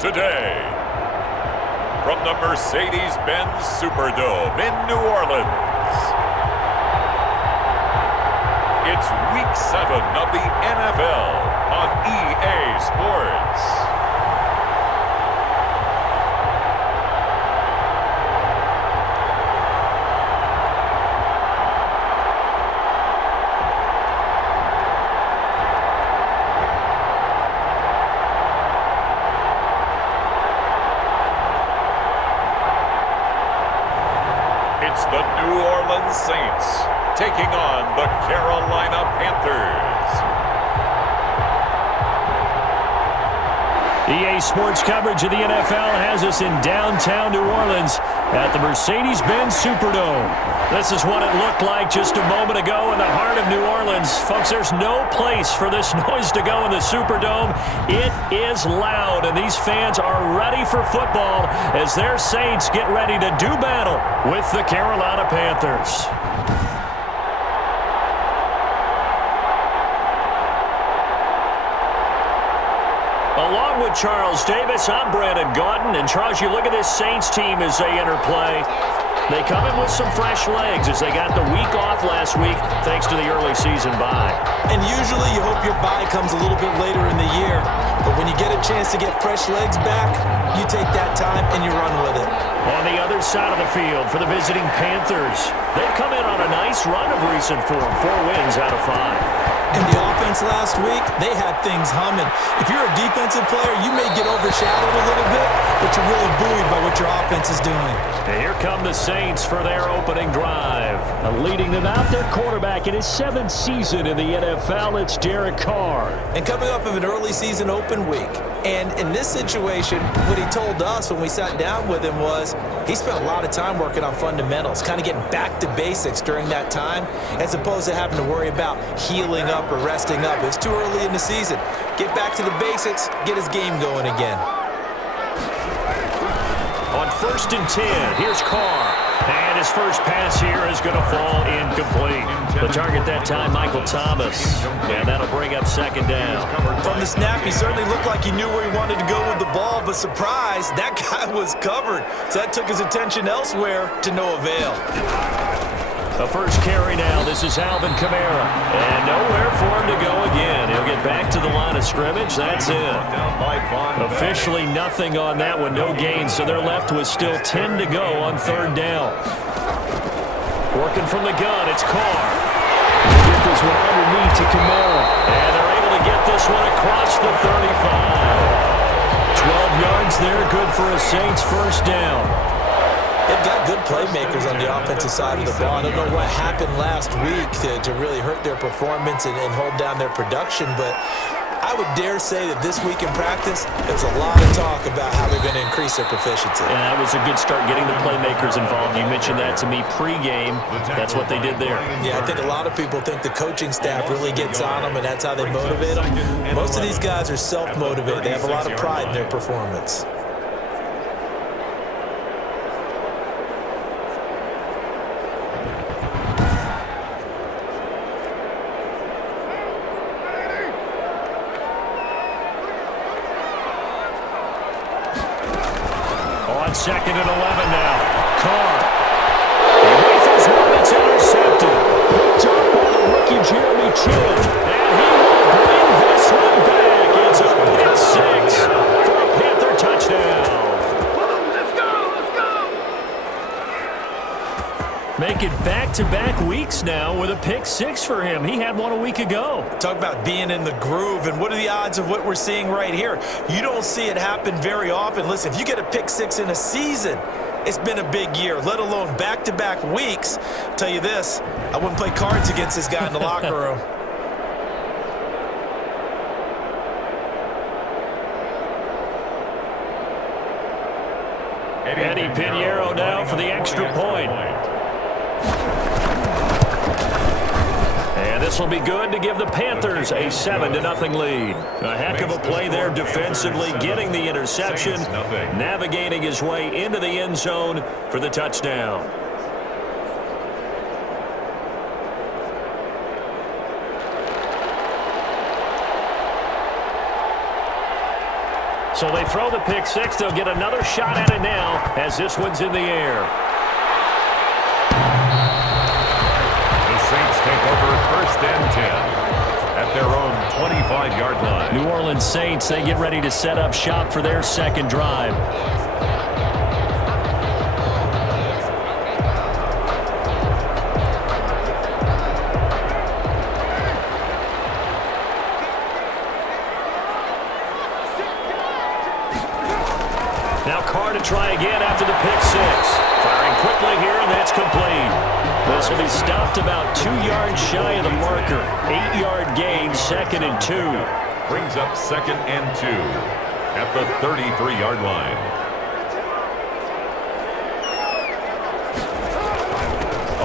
Today, from the Mercedes-Benz Superdome in New Orleans, it's Week 7 of the NFL on EA Sports. It's the New Orleans Saints taking on the Carolina Panthers. EA Sports coverage of the NFL has us in downtown New Orleans at the Mercedes-Benz Superdome. This is what it looked like just a moment ago in the heart of New Orleans. Folks, there's no place for this noise to go in the Superdome. It is loud, and these fans are ready for football as their Saints get ready to do battle with the Carolina Panthers. Along with Charles Davis, I'm Brandon Gaudin. And Charles, you look at this Saints team as they enter play. They come in with some fresh legs as they got the week off last week thanks to the early season bye. And usually you hope your bye comes a little bit later in the year. But when you get a chance to get fresh legs back, you take that time and you run with it. On the other side of the field for the visiting Panthers, they've come in on a nice run of recent form, 4 wins out of 5. And the offense last week, they had things humming. If you're a defensive player, you may get overshadowed a little bit, but you're really buoyed by what your offense is doing. And here come the Saints for their opening drive. Leading them out, their quarterback in his 7th season in the NFL, it's Derek Carr. And coming off of an early season open week. And in this situation, what he told us when we sat down with him was he spent a lot of time working on fundamentals, kind of getting back to basics during that time, as opposed to having to worry about healing up or resting up. It was too early in the season. Get back to the basics, get his game going again. On 1st and 10, here's Carr. And his first pass here is going to fall incomplete. The target that time, Michael Thomas. And that'll bring up 2nd down. From the snap, he certainly looked like he knew where he wanted to go with the ball, but surprise, that guy was covered. So that took his attention elsewhere to no avail. The first carry now, this is Alvin Kamara. And nowhere for him to go again. He'll get back to the line of scrimmage. That's it. Officially nothing on that one, no gain. So they're left with still 10 to go on 3rd down. Working from the gun, it's Carr. Get this one underneath to Kamara. And they're able to get this one across the 35. 12 yards there, good for a Saints first down. They've got good playmakers on the offensive side of the ball. I don't know what happened last week to really hurt their performance and hold down their production, but I would dare say that this week in practice, there's a lot of talk about how they're going to increase their proficiency. And that was a good start, getting the playmakers involved. You mentioned that to me pregame. That's what they did there. Yeah, I think a lot of people think the coaching staff really gets on them, and that's how they motivate them. Most of these guys are self-motivated. They have a lot of pride in their performance. On 2nd and 11 now. Carr. He rifles one. It's intercepted. Picked up by the rookie Jeremy Chin. And he will bring this one back. It's a pick 6 for a Panther touchdown. Let's go! Make it back-to-back weeks now with a pick 6 for him. He had one a week ago. Talk about being in the groove, and what are the odds of what we're seeing right here? You don't see it happen very often. Listen, if you get a pick 6 in a season, it's been a big year, let alone back-to-back weeks. I'll tell you this, I wouldn't play cards against this guy in the locker room. Eddie Pinheiro now for the extra point. And this will be good to give the Panthers a 7-0 lead. A heck of a play there defensively, getting the interception, navigating his way into the end zone for the touchdown. So they throw the pick six. They'll get another shot at it now as this one's in the air. The Saints take over 1st and 10 at their own 25-yard line. New Orleans Saints, they get ready to set up shop for their second drive. Now Carr to try again after the pick six. Firing quickly here, and that's complete. This will be stopped about 2 yards shy of the marker. 8-yard gain, 2nd and 2. Brings up 2nd and 2 at the 33-yard line.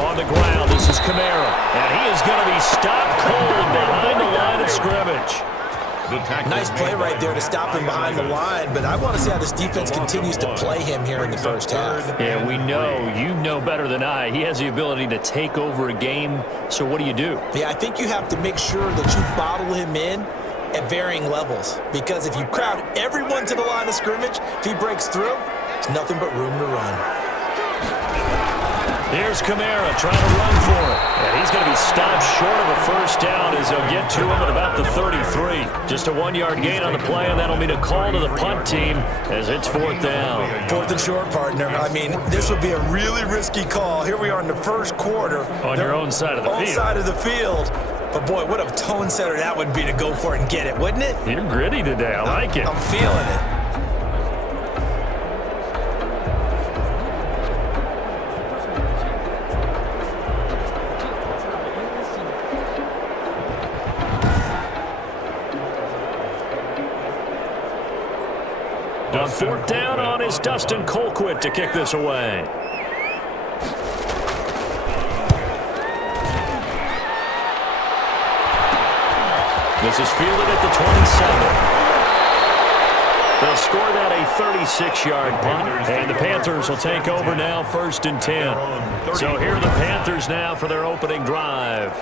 On the ground, this is Kamara. And he is going to be stopped cold behind the line of scrimmage. Nice play right there to stop him behind the line, but I want to see how this defense continues to play him here in the first half. Yeah, we know. You know better than I. He has the ability to take over a game, so what do you do? Yeah, I think you have to make sure that you bottle him in at varying levels, because if you crowd everyone to the line of scrimmage, if he breaks through, there's nothing but room to run. Here's Kamara trying to run for it. And he's going to be stopped short of a first down as they'll get to him at about the 33. Just a 1-yard gain on the play, and that'll mean a call to the punt team as it's 4th down. 4th and short, partner. I mean, this would be a really risky call. Here we are in the first quarter. On your own side of the field. On side of the field. But, boy, what a tone setter that would be to go for it and get it, wouldn't it? You're gritty today. I like it. I'm feeling it. On 4th down on is Dustin Colquitt to kick this away. This is fielded at the 27. They'll score that a 36-yard punt, and the Panthers will take over now 1st and 10. So here are the Panthers now for their opening drive.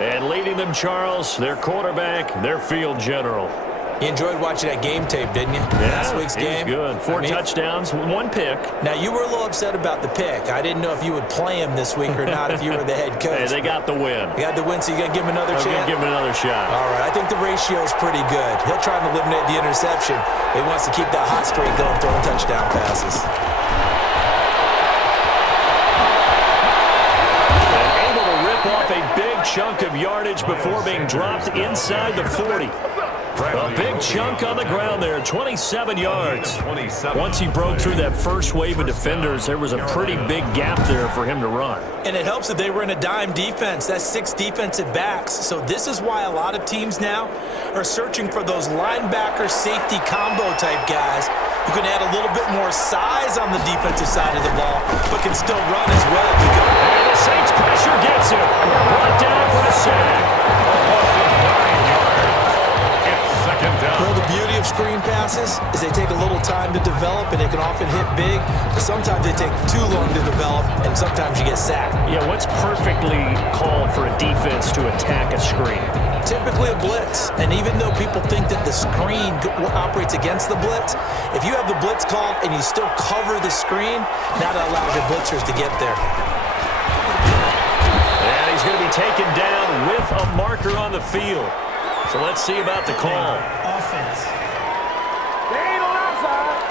And leading them, Charles, their quarterback, their field general. You enjoyed watching that game tape, didn't you? Yeah, Last week's game. Good. 4 touchdowns, 1 pick. Now, you were a little upset about the pick. I didn't know if you would play him this week or not if you were the head coach. Hey, they got the win. You got the win, so you got to give him another chance? I'm going to give him another shot. All right, I think the ratio is pretty good. He'll try to eliminate the interception. He wants to keep that hot streak going, throwing touchdown passes. And able to rip off a big chunk of yardage before being dropped inside the 40. A big chunk on the ground there, 27 yards. Once he broke through that first wave of defenders, there was a pretty big gap there for him to run. And it helps that they were in a dime defense. That's 6 defensive backs. So this is why a lot of teams now are searching for those linebacker safety combo type guys who can add a little bit more size on the defensive side of the ball, but can still run as well. And the Saints pressure gets him. Brought down for a sack. Well, the beauty of screen passes is they take a little time to develop, and they can often hit big, but sometimes they take too long to develop, and sometimes you get sacked. Yeah, what's perfectly called for a defense to attack a screen? Typically a blitz, and even though people think that the screen operates against the blitz, if you have the blitz called and you still cover the screen, that allows your blitzers to get there. And he's going to be taken down with a marker on the field. So let's see about the call. Offense. They ain't on our side.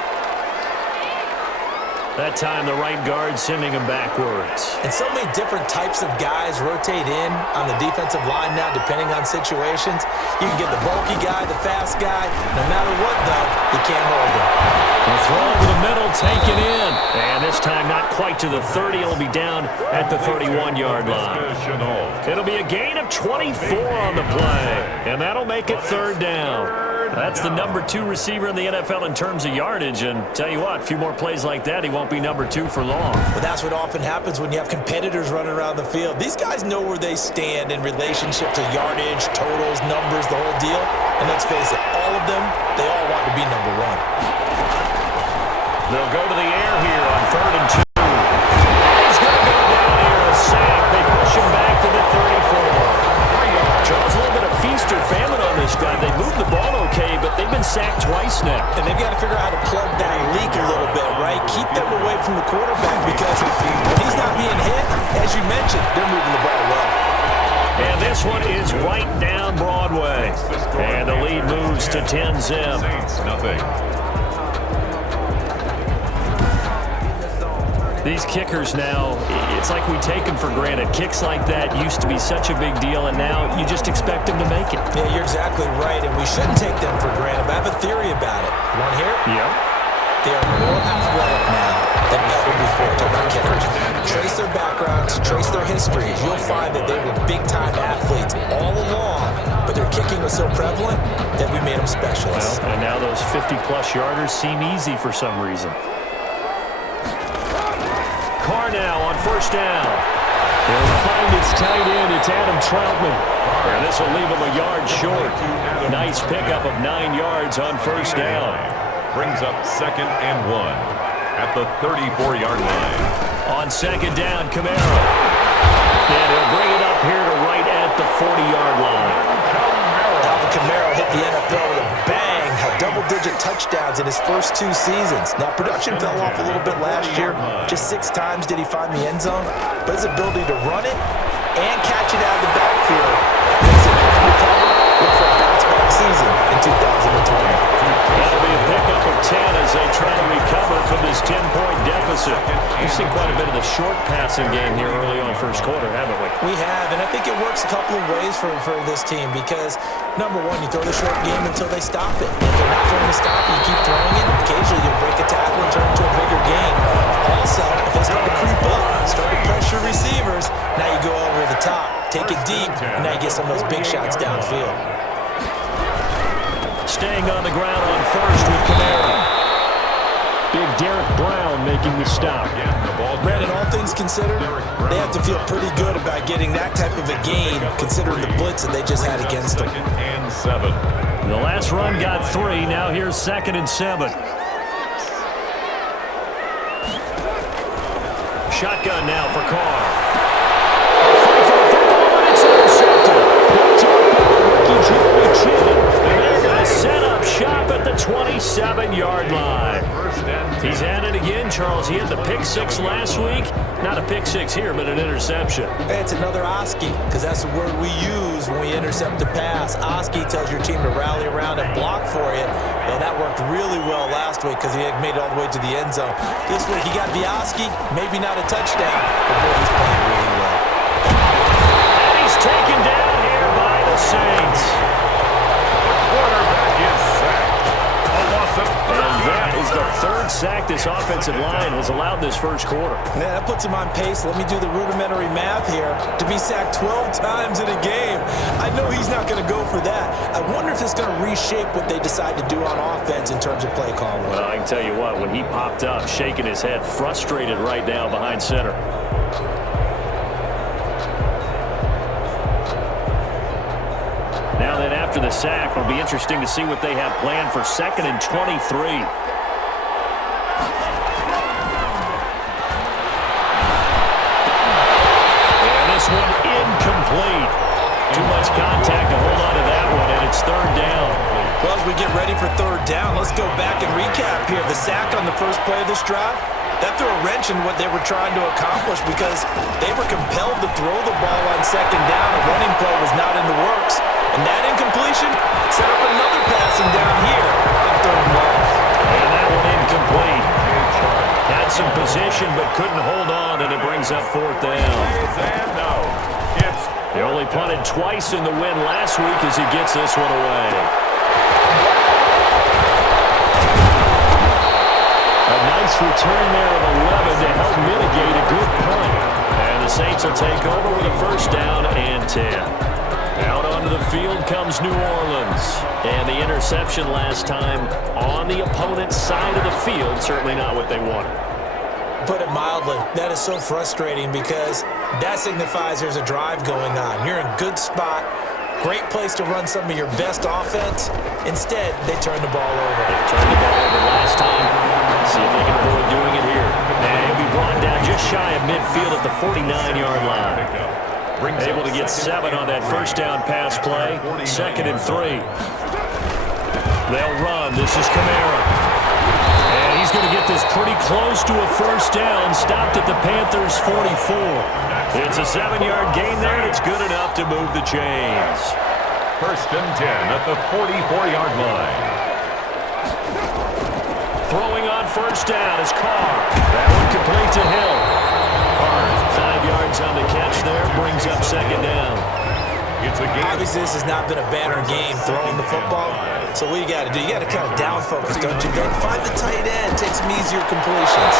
That time, the right guard sending him backwards. And so many different types of guys rotate in on the defensive line now, depending on situations. You can get the bulky guy, the fast guy. No matter what, though, you can't hold him. The throw over the middle, taken in. And this time, not quite to the 30. It'll be down at the 31-yard line. It'll be a gain of 24 on the play. And that'll make it 3rd down. That's the number 2 receiver in the NFL in terms of yardage. And tell you what, a few more plays like that, he won't be number 2 for long. But that's what often happens when you have competitors running around the field. These guys know where they stand in relationship to yardage, totals, numbers, the whole deal. And let's face it, all of them, they all want to be number 1. They'll go to the air here on 3rd and 2. He's going to go down here, a sack. They push him back to the 34. Charles, a little bit of feast or famine on this drive. They moved the ball okay, but they've been sacked twice now. And they've got to figure out how to plug that leak a little bit, right? Keep them away from the quarterback because if he's not being hit, as you mentioned, they're moving the ball well. And this one is right down Broadway. And the lead moves to 10-zip. Nothing. These kickers now, it's like we take them for granted. Kicks like that used to be such a big deal, and now you just expect them to make it. Yeah, you're exactly right, and we shouldn't take them for granted, but I have a theory about it. You want to hear it? Yeah. They are more athletic now than ever before. Talk about kickers. Trace their backgrounds, trace their histories. You'll find that they were big-time athletes all along, but their kicking was so prevalent that we made them specialists. Well, and now those 50-plus yarders seem easy for some reason. Carr now on first down. He'll find its tight end. It's Adam Troutman. And this will leave him a yard short. Nice pickup of 9 yards on first down. Brings up 2nd and 1 at the 34-yard line. On second down, Kamara. And he'll bring it up here to right at the 40-yard line. Alvin Kamara hit the NFL with a bang, had double-digit touchdowns in his first 2 seasons. Now, production fell off a little bit last year. Just 6 times did he find the end zone. But his ability to run it and catch it out of the backfield makes it recover. Look for a bounce-back season in 2020. That'll be a pickup of 10 as they try to recover from this 10-point deficit. We've seen quite a bit of the short passing game here early on first quarter, haven't we? We have, and I think it works a couple of ways for this team because, number one, you throw the short game until they stop it. If they're not trying to stop it, you keep throwing it. Occasionally, you'll break a tackle and turn it into a bigger game. Also, if they start to creep up, start to pressure receivers, now you go over the top, take it deep, and now you get some of those big shots downfield. Staying on the ground on first with Kamara. Big Derek Brown making the stop. Brandon, all things considered, they have to feel pretty good about getting that type of a gain considering the blitz that they just had against them. 2nd and 7. The last run got 3. Now here's 2nd and 7. Shotgun now for Carr. Fight for the football, and it's intercepted. Picked up by rookie Jeremy Chin. And they're going to set up shop at the 27-yard line. He's at it again, Charles. He had the pick 6 last week. Not a pick 6 here, but an interception. Hey, it's another Oski, because that's the word we use when we intercept a pass. Oski tells your team to rally around and block for you. Well, that worked really well last week because he had made it all the way to the end zone. This week, he got the Oski, maybe not a touchdown, but boy, he's playing really well. And he's taken down here by the Saints. Quarterback is sacked. A loss of 3. And that is the 3rd sack this offensive line has allowed this first quarter. Man, that puts him on pace. Let me do the rudimentary math here. To be sacked 12 times in a game, I know he's not going to go for that. I wonder if it's going to reshape what they decide to do on offense in terms of play calling. Well, I can tell you what, when he popped up, shaking his head, frustrated right now behind center. Now then, after the sack, it'll be interesting to see what they have planned for 2nd and 23. And this one incomplete. Too much contact to hold on to that one, and it's 3rd down. Well, as we get ready for 3rd down, let's go back and recap here. The sack on the first play of this drive, that threw a wrench in what they were trying to accomplish because they were compelled to throw the ball on 2nd down. A running play was not in the works. And that incompletion set up another passing down here on 3rd and long. And that one incomplete. Had some position but couldn't hold on, and it brings up 4th down. They only punted twice in the win last week as he gets this one away. A nice return there of 11 to help mitigate a good punt. And the Saints will take over with a 1st down and 10. Out onto the field comes New Orleans. And the interception last time on the opponent's side of the field, certainly not what they wanted. Put it mildly, that is so frustrating because that signifies there's a drive going on. You're in a good spot, great place to run some of your best offense. Instead, they turn the ball over. They turned the ball over last time. See if they can avoid doing it here. And he'll be brought down just shy of midfield at the 49-yard line. Able to get 7 on that 1st down pass play. 2nd and 3. They'll run. This is Kamara. And he's going to get this pretty close to a first down. Stopped at the Panthers' 44. It's a 7-yard gain there, and it's good enough to move the chains. 1st and 10 at the 44-yard line. Throwing on first down is Carr. That one complete to Hill. Carr's 5 yards on the catch there, brings up 2nd down. It's a game. Obviously, this has not been a banner game throwing the football. So what you got to do, you got to kind of down focus, don't you? Then find the tight end, take some easier completions.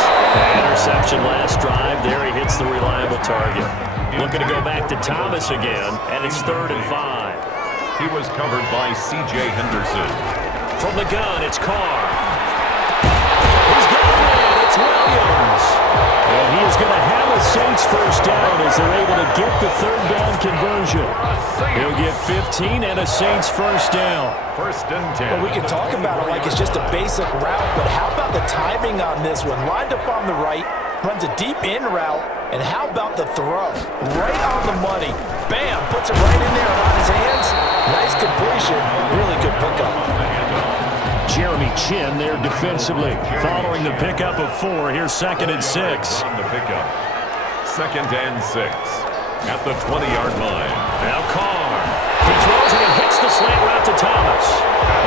Interception last drive. There he hits the reliable target. Looking to go back to Thomas again, and it's 3rd and 5. He was covered by C.J. Henderson. From the gun, it's Carr. He's got it. It's Williams. And he is going to have a Saints first down as they're able to get the 3rd down conversion. He'll get 15 and a Saints first down. 1st and 10. Well, we can talk about it like it's just a basic route, but how about the timing on this one? Lined up on the right, runs a deep in route, and how about the throw? Right on the money. Bam, puts it right in there on his hands. Nice completion, really good pickup. Jeremy Chin there defensively. Following the pickup of 4, here's 2nd and 6. On the pickup. 2nd and 6 at the 20-yard line. Now Carr. He throws and he hits the slant route to Thomas.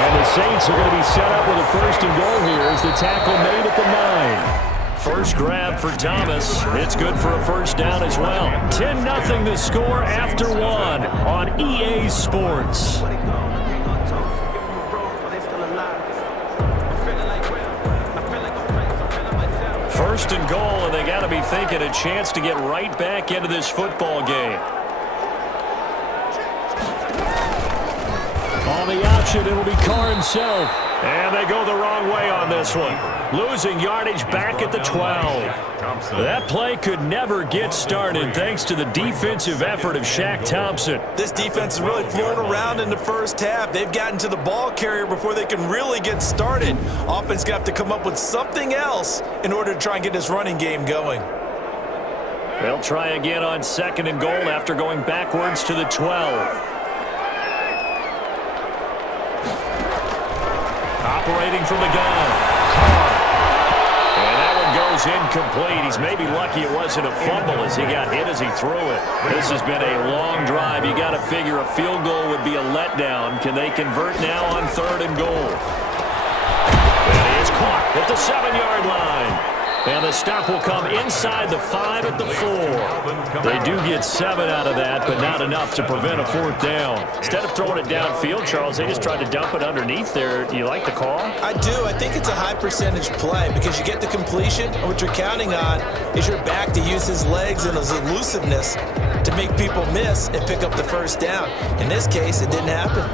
And the Saints are going to be set up with a 1st and goal here as the tackle made at the 9. First grab for Thomas. It's good for a first down as well. 10-0 the score after 1 on EA Sports. First and goal, and they got to be thinking a chance to get right back into this football game. On the option, it'll be Carr himself. And they go the wrong way on this one. Losing yardage back at the 12. That play could never get started thanks to the defensive effort of Shaq Thompson. This defense has really flown around in the first half. They've gotten to the ball carrier before they can really get started. Offense got to come up with something else in order to try and get this running game going. They'll try again on 2nd and goal after going backwards to the 12. Operating from the gun. Carr. And that one goes incomplete. He's maybe lucky it wasn't a fumble as he got hit as he threw it. This has been a long drive. You got to figure a field goal would be a letdown. Can they convert now on 3rd and goal? And he is caught at the 7-yard line. And the stop will come inside the 5 at the 4. They do get 7 out of that, but not enough to prevent a 4th down. Instead of throwing it downfield, Charles, they just tried to dump it underneath there. Do you like the call? I do. I think it's a high percentage play because you get the completion, and what you're counting on is your back to use his legs and his elusiveness to make people miss and pick up the first down. In this case, it didn't happen.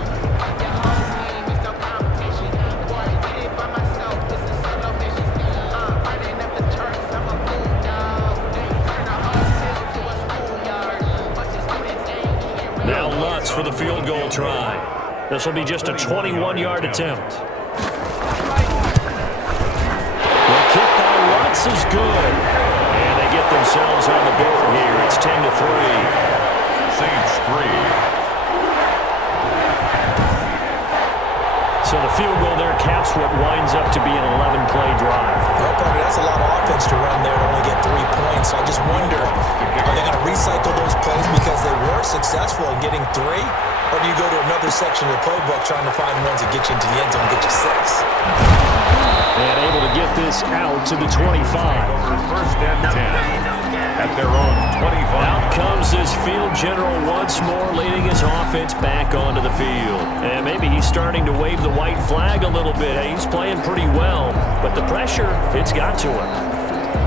Now Lutz for the field goal try. This will be just a 21-yard attempt. The kick by Lutz is good. And they get themselves on the board here. It's 10-3. Saints 3. So the field goal there caps what winds up to be an 11-play drive. Well, Parker, that's a lot of offense to run there to only get 3 points. So I just wonder, are they going to recycle those plays because they were successful in getting 3? Or do you go to another section of the playbook trying to find ones that get you into the end zone and get you 6? And able to get this out to the 25. 1st and 10 at their own 25. Out comes this field general once more, leading his offense back onto the field. And maybe he's starting to wave the white flag a little bit. He's playing pretty well, but the pressure, it's got to him.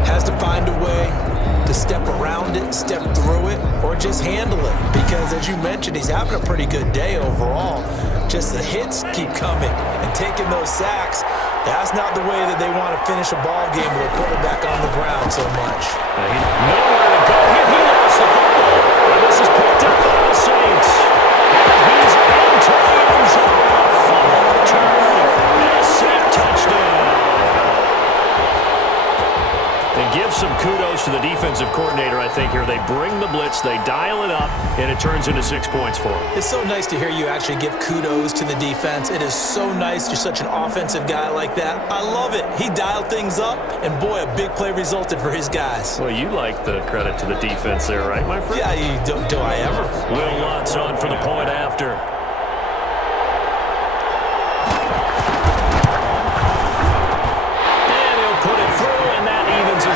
Has to find a way to step around it, step through it, or just handle it. Because as you mentioned, he's having a pretty good day overall. Just the hits keep coming and taking those sacks. That's not the way that they want to finish a ball game with a quarterback on the ground so much. Nowhere to go. He lost the football. And this is picked up by the Saints. And he's into the end zone. Fumble return. And a safe touchdown. And give some kudos to to the defensive coordinator, I think, here. They bring the blitz, they dial it up, and it turns into 6 points for them. It's so nice to hear you actually give kudos to the defense. It is so nice. You're such an offensive guy like that. I love it. He dialed things up, and boy, a big play resulted for his guys. Well, you like the credit to the defense there, right, my friend? Yeah, do I ever? Will Lutz on for the point after.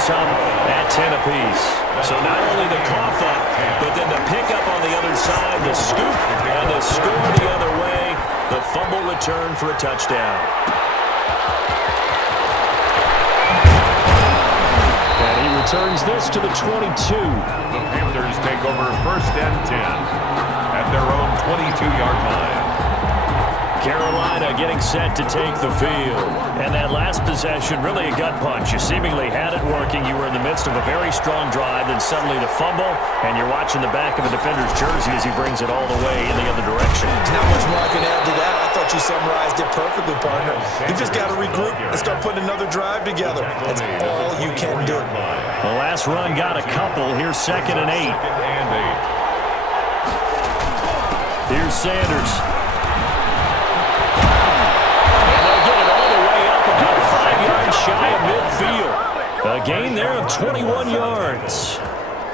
At 10 apiece. So not only the cough up, but then the pickup on the other side, the scoop, and the score the other way. The fumble return for a touchdown. And he returns this to the 22. The Panthers take over 1st and 10 at their own 22-yard line. Carolina getting set to take the field. And that last possession, really a gut punch. You seemingly had it working. You were in the midst of a very strong drive, then suddenly the fumble, and you're watching the back of a defender's jersey as he brings it all the way in the other direction. There's not much more I can add to that. I thought you summarized it perfectly, partner. You just got to regroup and start putting another drive together. That's all you can do. The last run got a couple. Here's 2nd and 8. Here's Sanders. Shy of midfield. A gain there of 21 yards.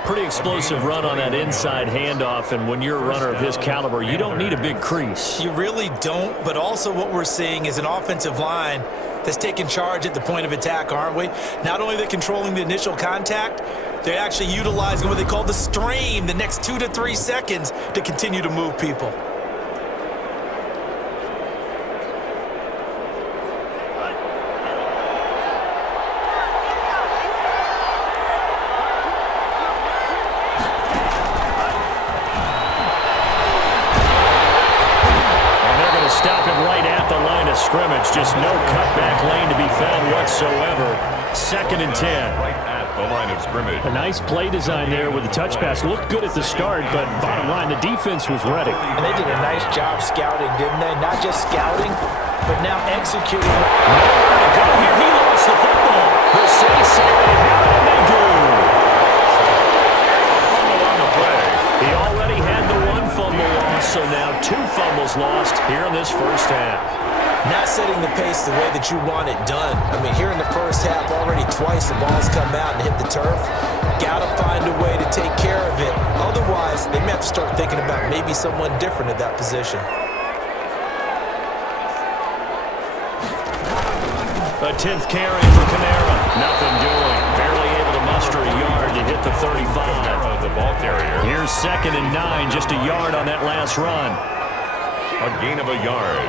Pretty explosive run on that inside handoff, and when you're a runner of his caliber, you don't need a big crease. You really don't, but also what we're seeing is an offensive line that's taking charge at the point of attack, aren't we? Not only are they controlling the initial contact, they're actually utilizing what they call the stream, the next 2 to 3 seconds to continue to move people. Scrimmage, just no cutback lane to be found whatsoever. 2nd and 10. Right at the line of scrimmage. A nice play design there with the touch pass. Looked good at the start, but bottom line, the defense was ready. And they did a nice job scouting, didn't they? Not just scouting, but now executing. Nowhere to go here. He lost the football. The Saints say they have it, and they do. Fumble on the play. He already had the 1 fumble loss, so now 2 fumbles lost here in this first half. Not setting the pace the way that you want it done. I mean, here in the first half, already twice the ball's come out and hit the turf. Got to find a way to take care of it. Otherwise, they may have to start thinking about maybe someone different at that position. A 10th carry for Kamara. Nothing doing. Barely able to muster a yard to hit the 35. The ball carrier. Here's 2nd and 9, just a yard on that last run. A gain of a yard.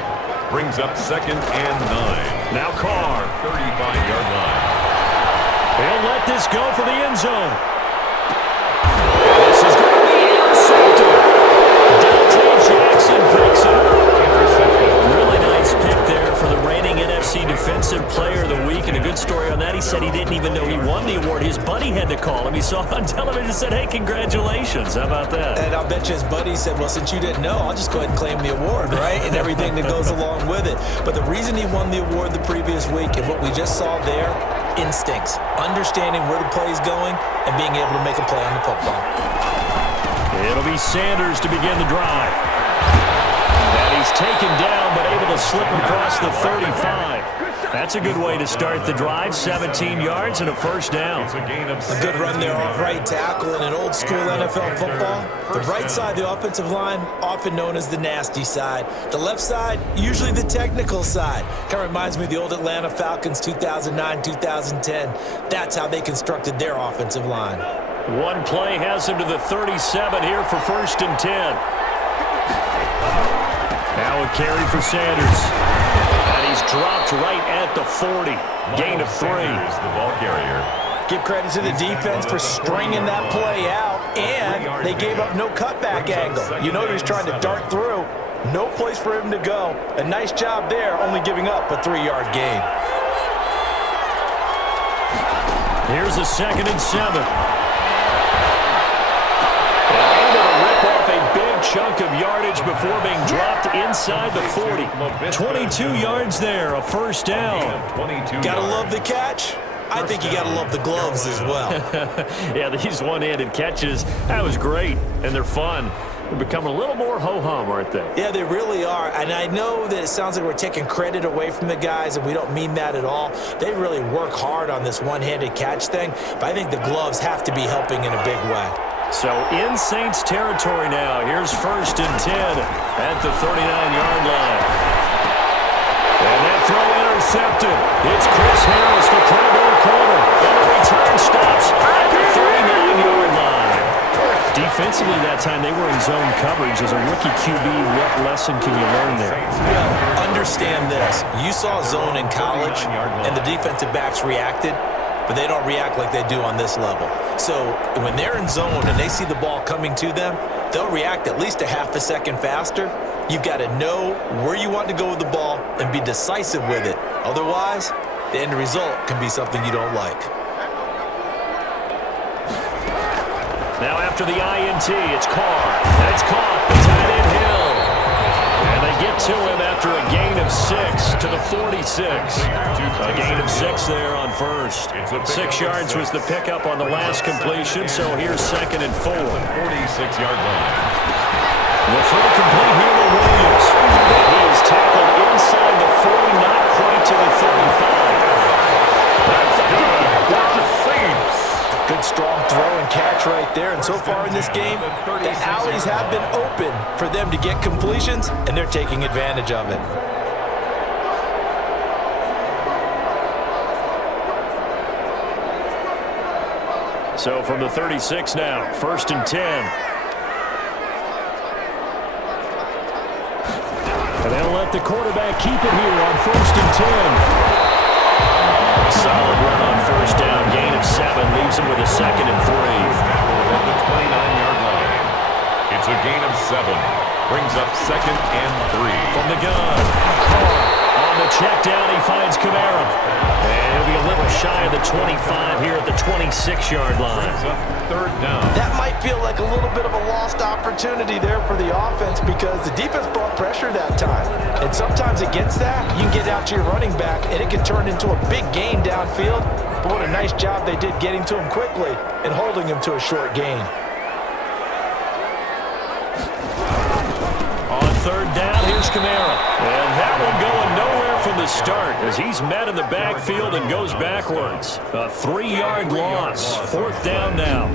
Brings up 2nd and 9. Now Carr. 35-yard line. He'll let this go for the end zone. This is going to be intercepted. Dante Jackson picks it up. Really nice pick there for the reigning NFC Defensive Player of the Week. And a good story on that. He said he didn't even know he won the award. His buddy had to call him. He saw it on television and said, hey, congratulations. How about that? And I'll bet you his buddy said, well, since you didn't know, I'll just go ahead and claim the award, right? And everything that goes along with it. But the reason he won the award the previous week and what we just saw there, instincts, understanding where the play is going and being able to make a play on the football. It'll be Sanders to begin the drive. And he's taken down, but able to slip across the 35. That's a good way to start the drive. 17 yards and a first down. A good run there off right tackle in an old school NFL football. The right side, the offensive line, often known as the nasty side. The left side, usually the technical side. Kind of reminds me of the old Atlanta Falcons 2009, 2010. That's how they constructed their offensive line. One play has him to the 37 here for 1st and 10. Now a carry for Sanders. And he's dropped right at the 40. Gain of 3. The ball carrier. Give credit to the defense for stringing that play out, and they gave up no cutback angle. You know he was trying to dart through. No place for him to go. A nice job there, only giving up a 3-yard gain. Here's a 2nd and 7. Able to rip off a big chunk of yardage before being dropped inside the 40. 22 yards there, a first down. Gotta love the catch. I think you got to love the gloves as well. Yeah, these one-handed catches, that was great, and they're fun. They're becoming a little more ho-hum, aren't they? Yeah, they really are. And I know that it sounds like we're taking credit away from the guys, and we don't mean that at all. They really work hard on this one-handed catch thing, but I think the gloves have to be helping in a big way. So in Saints territory now. Here's 1st and 10 at the 39-yard line. And that throw intercepted. It's Chris Harris, the Pro Bowl corner. And the return stops at the 39-yard line. Defensively that time, they were in zone coverage. As a rookie QB, what lesson can you learn there? Well, understand this. You saw zone in college, and the defensive backs reacted, but they don't react like they do on this level. So when they're in zone and they see the ball coming to them, they'll react at least a half a second faster. You've got to know where you want to go with the ball and be decisive with it. Otherwise, the end result can be something you don't like. Now after the INT, it's Carr. That's caught. The tight end Hill. And they get to him after a gain of 6 to the 46. A gain of 6 there on first. 6 yards was the pickup on the last completion, so here's 2nd and 4. 46-yard line. The throw complete here to Williams. He is tackled inside the 40, not quite to the 35. That's good for the Saints. Good strong throw and catch right there. And so far in this game, the alleys have been open for them to get completions, and they're taking advantage of it. So from the 36 now, 1st and 10. And they'll let the quarterback keep it here on 1st and 10. Solid run on 1st down, gain of 7, leaves him with a 2nd and 3. From the 29-yard line. It's a gain of 7. Brings up 2nd and 3. From the gun, Carr on the check down, he finds Kamara. And he'll be a little shy of the 25 here at the 26-yard line. Brings up 3rd down. That might feel like a little bit of a lost opportunity there for the offense because the defense brought pressure that time. And sometimes against that, you can get out to your running back, and it can turn into a big gain downfield. But what a nice job they did getting to him quickly and holding him to a short gain. On 3rd down, here's Kamara. And that one going nowhere from the start as he's met in the backfield and goes backwards. A 3-yard loss. 4th down now.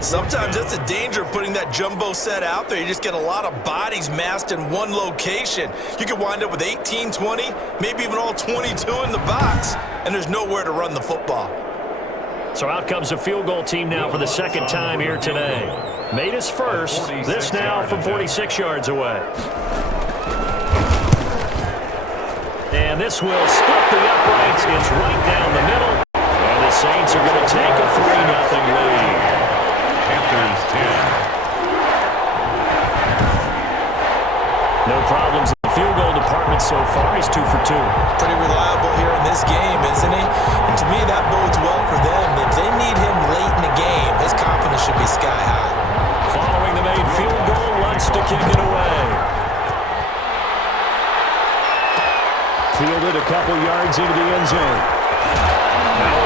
Sometimes that's the danger of putting that jumbo set out there. You just get a lot of bodies massed in one location. You could wind up with 18, 20, maybe even all 22 in the box, and there's nowhere to run the football. So out comes a field goal team now for the 2nd time here today. Made his first. This now from 46 yards away. And this will split the uprights. It's right down the middle. And the Saints are going to take a 3-0 lead. Panthers 10. No problems in the field goal department so far. He's 2 for 2. Pretty reliable here in this game, isn't he? And to me, that bodes well for them. If they need him late in the game, his confidence should be sky high. Following the made field goal, wants to kick it away. Fielded a couple yards into the end zone. Now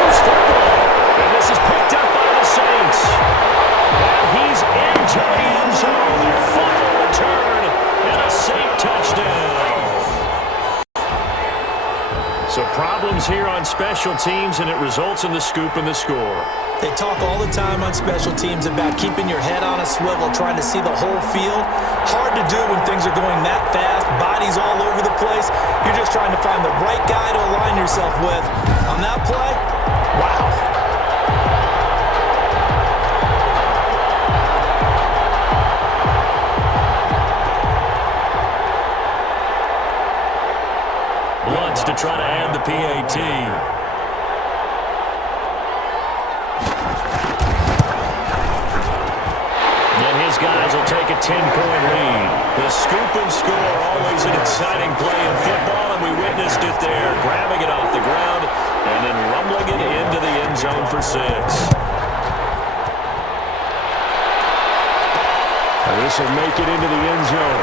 loose football. And this is picked up by the Saints. And he's into the end zone. Final return and a Saint touchdown. So problems here on special teams, and it results in the scoop and the score. They talk all the time on special teams about keeping your head on a swivel, trying to see the whole field. Hard to do when things are going that fast, bodies all over the place. You're just trying to find the right guy to align yourself with. On that play, wow. To try to add the PAT. And his guys will take a 10-point lead. The scoop and score, always an exciting play in football, and we witnessed it there, grabbing it off the ground and then rumbling it into the end zone for 6. This will make it into the end zone.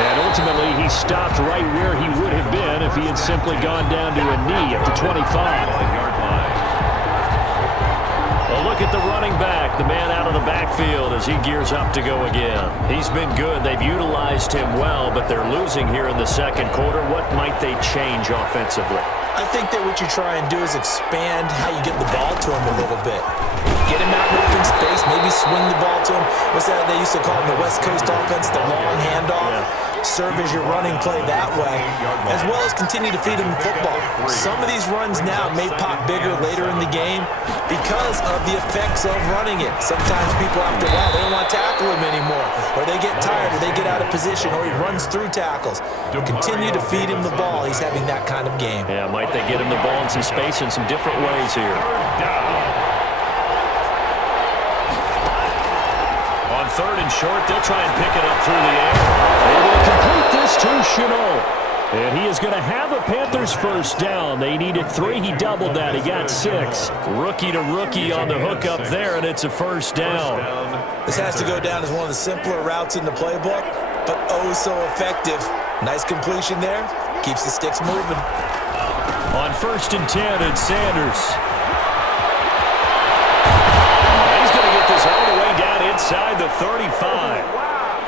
And it'll ultimately he stopped right where he would have been if he had simply gone down to a knee at the 25. A look at the running back, the man out of the backfield as he gears up to go again. He's been good. They've utilized him well, but they're losing here in the second quarter. What might they change offensively? I think that what you try and do is expand how you get the ball to him a little bit. Get him out in open space, maybe swing the ball to him. What's that they used to call in the West Coast offense, the long handoff? Serve as your running play that way, as well as continue to feed him the football. Some of these runs now may pop bigger later in the game because of the effects of running it. Sometimes people after a while, they don't want to tackle him anymore, or they get tired, or they get out of position, or he runs through tackles. Continue to feed him the ball. He's having that kind of game. Yeah, might they get him the ball in some space in some different ways here. On third and short, they'll try and pick it up through the air. They will complete this to Chenault. And he is going to have a Panthers first down. They needed 3. He doubled that. He got 6. Rookie to rookie on the hook up there, and it's a first down. This has to go down as one of the simpler routes in the playbook, but oh so effective. Nice completion there. Keeps the sticks moving. On first and 10, it's Sanders. He's going to get this all the way down inside the 35.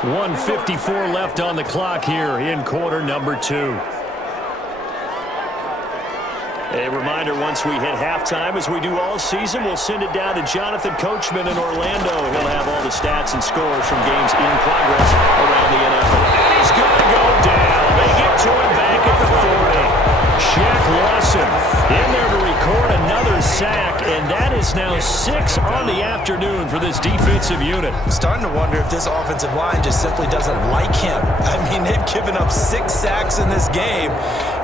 1:54 left on the clock here in quarter number 2. A reminder, once we hit halftime, as we do all season, we'll send it down to Jonathan Coachman in Orlando. He'll have all the stats and scores from games in progress around the NFL. And he's going to go down. They get to him back at the 40. Shaq Lawson in there to record another sack, and that is now 6 on the afternoon for this defensive unit. I'm starting to wonder if this offensive line just simply doesn't like him. I mean, they've given up 6 sacks in this game.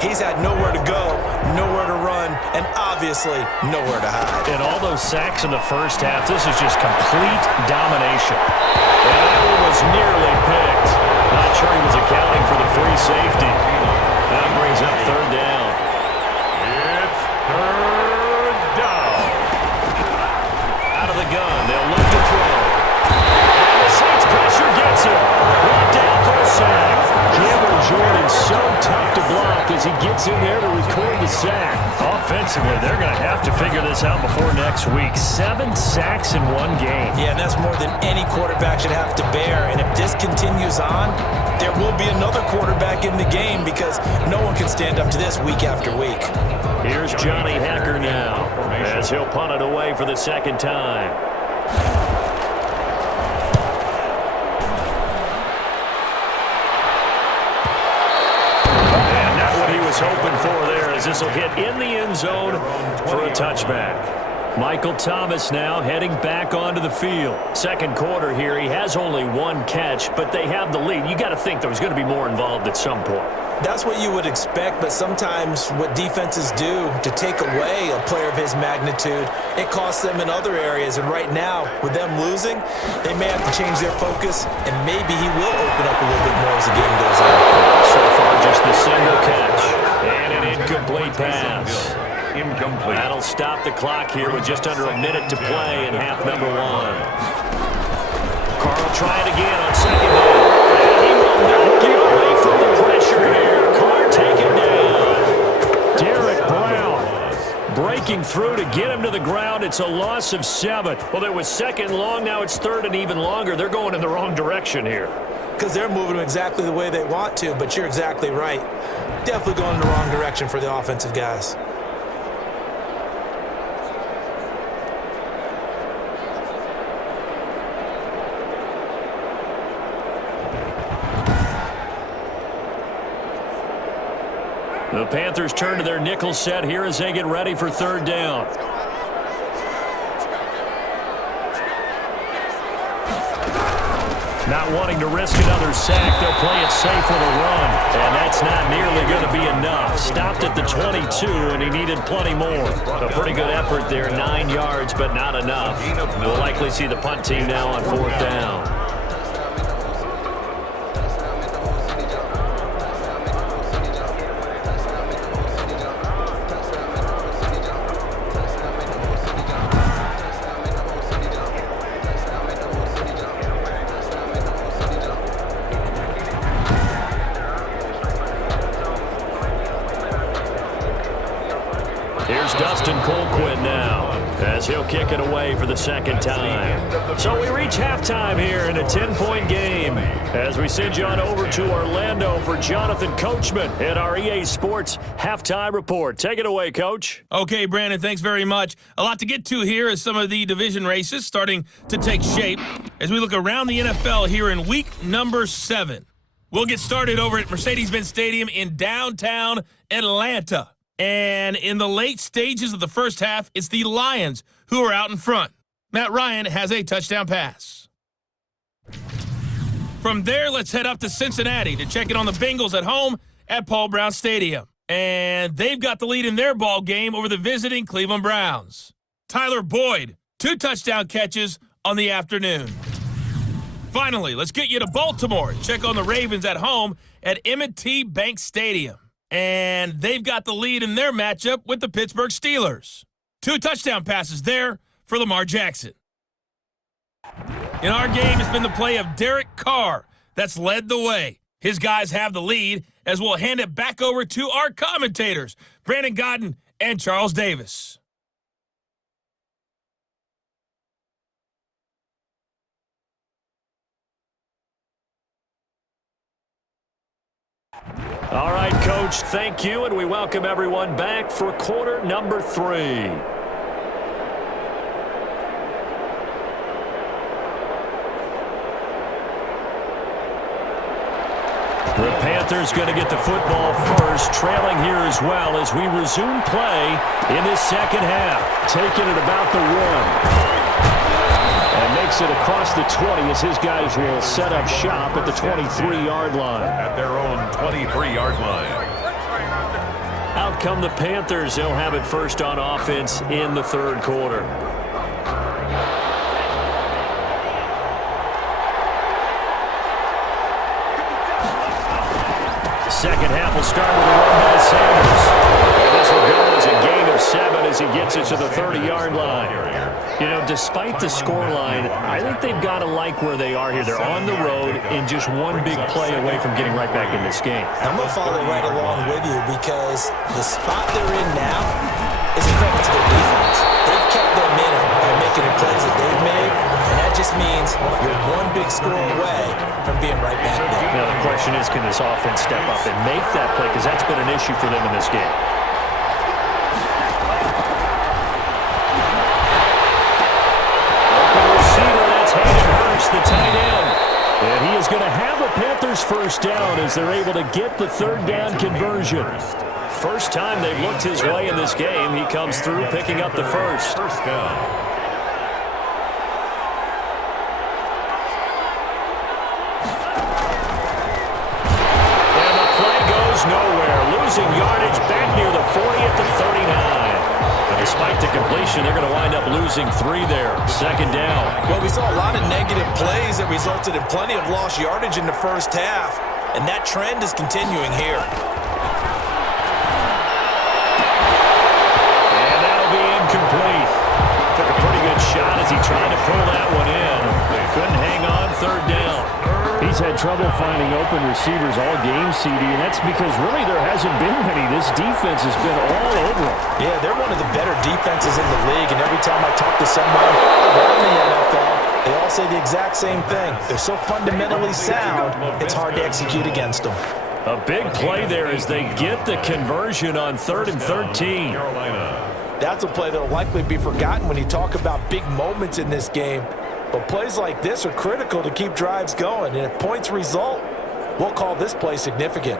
He's had nowhere to go, nowhere to run, and obviously nowhere to hide. And all those sacks in the first half, this is just complete domination. And that one was nearly picked. Not sure he was accounting for the free safety. That brings up third down. It's third down. Out of the gun, they'll look to throw. And the Saints pressure gets him. Brought down for a sack. Cameron Jordan so tough to block as he gets in there to record the sack. Offensively, they're going to have to figure this out before next week. 7 sacks in one game. Yeah, and that's more than any quarterback should have to bear. And if this continues on, there will be another quarterback in the game because no one can stand up to this week after week. Here's Johnny Hacker now as he'll punt it away for the second time. And not what he was hoping for there, as this will hit in the end zone for a touchback. Michael Thomas now heading back onto the field. Second quarter here, he has only 1 catch, but they have the lead. You got to think there was going to be more involved at some point. That's what you would expect, but sometimes what defenses do to take away a player of his magnitude, it costs them in other areas. And right now, with them losing, they may have to change their focus, and maybe he will open up a little bit more as the game goes on. So far, just the single catch and an incomplete pass. Incomplete. That'll stop the clock here with just under a minute to play in half number 1. Carl trying again on second down. And he will not get away from the pressure here. Carr taken down. Derek Brown breaking through to get him to the ground. It's a loss of 7. Well, there was second long. Now it's third and even longer. They're going in the wrong direction here. Because they're moving them exactly the way they want to, but you're exactly right. Definitely going in the wrong direction for the offensive guys. The Panthers turn to their nickel set here as they get ready for third down. Not wanting to risk another sack, they'll play it safe with a run. And that's not nearly going to be enough. Stopped at the 22, and he needed plenty more. A pretty good effort there, 9 yards, but not enough. We'll likely see the punt team now on fourth down. Here's Dustin Colquhoun now as he'll kick it away for the second time. So we reach halftime here in a 10-point game as we send you on over to Orlando for Jonathan Coachman at our EA Sports Halftime Report. Take it away, Coach. Okay, Brandon, thanks very much. A lot to get to here as some of the division races starting to take shape as we look around the NFL here in week number 7. We'll get started over at Mercedes-Benz Stadium in downtown Atlanta. And in the late stages of the first half, it's the Lions who are out in front. Matt Ryan has a touchdown pass. From there, let's head up to Cincinnati to check in on the Bengals at home at Paul Brown Stadium. And they've got the lead in their ball game over the visiting Cleveland Browns. Tyler Boyd, 2 touchdown catches on the afternoon. Finally, let's get you to Baltimore. Check on the Ravens at home at M&T Bank Stadium. And they've got the lead in their matchup with the Pittsburgh Steelers. 2 touchdown passes there for Lamar Jackson. In our game, it's been the play of Derek Carr that's led the way. His guys have the lead as we'll hand it back over to our commentators, Brandon Godden and Charles Davis. All right, Coach, thank you, and we welcome everyone back for quarter number 3. The Panthers going to get the football first, trailing here as well as we resume play in this second half. Taking it about the 1. And makes it across the 20 as his guys will set up shop at the 23-yard line. At their own 23-yard line. Out come the Panthers. They'll have it first on offense in the third quarter. Second half will start with a run by Sanders. And this will go as a gain of 7 as he gets it to the 30-yard line. You know, despite the scoreline, I think they've got to like where they are here. They're on the road in just one big play away from getting right back in this game. I'm going to follow right along with you because the spot they're in now is a credit to their defense. They've kept them in it by making the plays that they've made, and that just means you're one big score away from being right back there. Now, the question is, can this offense step up and make that play? Because that's been an issue for them in this game. Open receiver, that's Hayden Hurst, the tight end. And he is going to have a Panthers first down as they're able to get the third down conversion. First time they've looked his way in this game. He comes through picking up the first. First down. Nowhere, losing yardage back near the 40 at the 39. And despite the completion, they're going to wind up losing 3 there. Second down. Well, we saw a lot of negative plays that resulted in plenty of lost yardage in the first half, and that trend is continuing here. And that'll be incomplete. Took a pretty good shot as he tried to pull that one in. Couldn't hang on, third down. He's had trouble finding open receivers all game, CD, and that's because really there hasn't been many. This defense has been all over them. Yeah, they're one of the better defenses in the league, and every time I talk to someone around the NFL, they all say the exact same thing. They're so fundamentally sound, it's hard to execute against them. A big play there as they get the conversion on 3rd and 13. That's a play that will likely be forgotten when you talk about big moments in this game. But plays like this are critical to keep drives going, and if points result, we'll call this play significant.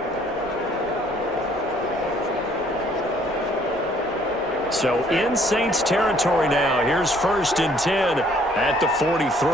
So in Saints territory now. Here's 1st and 10 at the 43.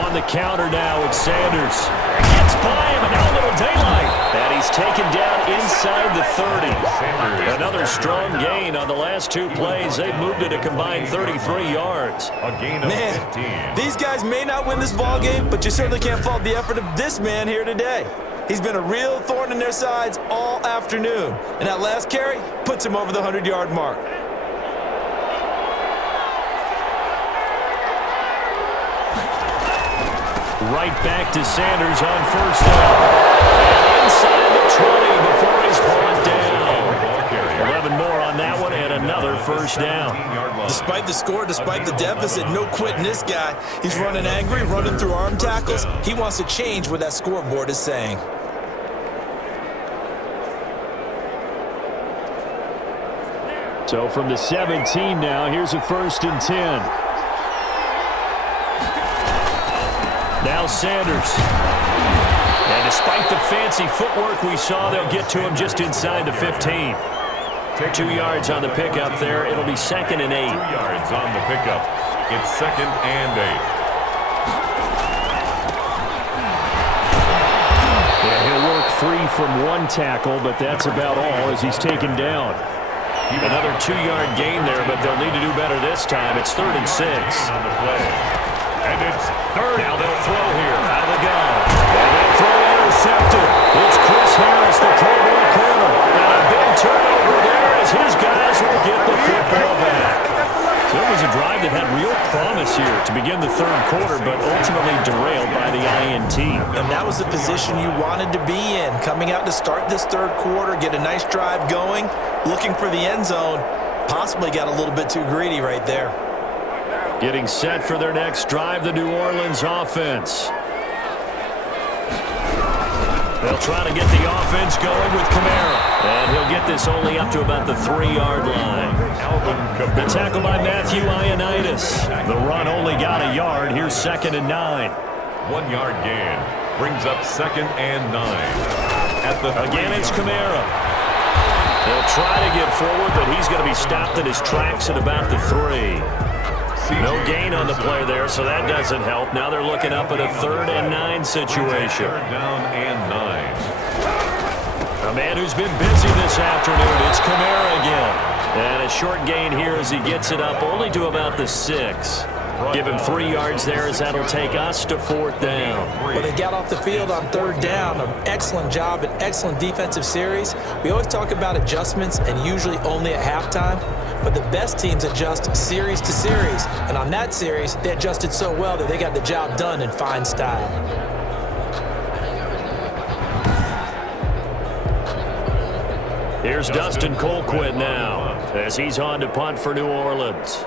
On the counter now, it's Sanders. Gets by him, and now a little daylight. And he's taken down inside the 30. Another strong gain on the last 2 plays. They've moved it a combined 33 yards. A gain of 15. These guys may not win this ball game, but you certainly can't fault the effort of this man here today. He's been a real thorn in their sides all afternoon. And that last carry puts him over the 100-yard mark. Right back to Sanders on 1st down. And inside the 20 before he's brought down. 11 more on that one, first down. Despite the score, despite the deficit, no quitting this guy. He's running angry, running through arm tackles. He wants to change what that scoreboard is saying. So from the 17 now, here's a 1st and 10. Now Sanders. And despite the fancy footwork we saw, they'll get to him just inside the 15. 2 yards on the pickup there. It'll be 2nd and 8. 2 yards on the pickup. It's 2nd and 8. Yeah, he'll work free from one tackle, but that's about all as he's taken down. Another 2-yard gain there, but they'll need to do better this time. It's 3rd and 6. On the play. And it's 3rd. Now they'll throw here out of the gun. And that throw intercepted. It's Chris Harris, the Pro Bowl corner. And a big turnover there as his guys will get the football back. So it was a drive that had real promise here to begin the 3rd quarter, but ultimately derailed by the INT. And that was the position you wanted to be in. Coming out to start this 3rd quarter, get a nice drive going, looking for the end zone. Possibly got a little bit too greedy right there. Getting set for their next drive, the New Orleans offense. They'll try to get the offense going with Kamara. And he'll get this only up to about the 3-yard line. The tackle by Matthew Ioannidis. The run only got a yard. Here's 2nd and 9. 1-yard gain. Brings up 2nd and 9. Again, it's Kamara. They'll try to get forward, but he's going to be stopped in his tracks at about the 3. No gain on the play there, so that doesn't help. Now they're looking up at a 3rd and 9 situation. 3rd down and 9. A man who's been busy this afternoon. It's Kamara again. And a short gain here as he gets it up only to about the 6. Give him 3 yards there as that'll take us to 4th down. Well, they got off the field on 3rd down. An excellent job, an excellent defensive series. We always talk about adjustments and usually only at halftime. But the best teams adjust series to series. And on that series, they adjusted so well that they got the job done in fine style. Here's Dustin Colquitt now as he's on to punt for New Orleans.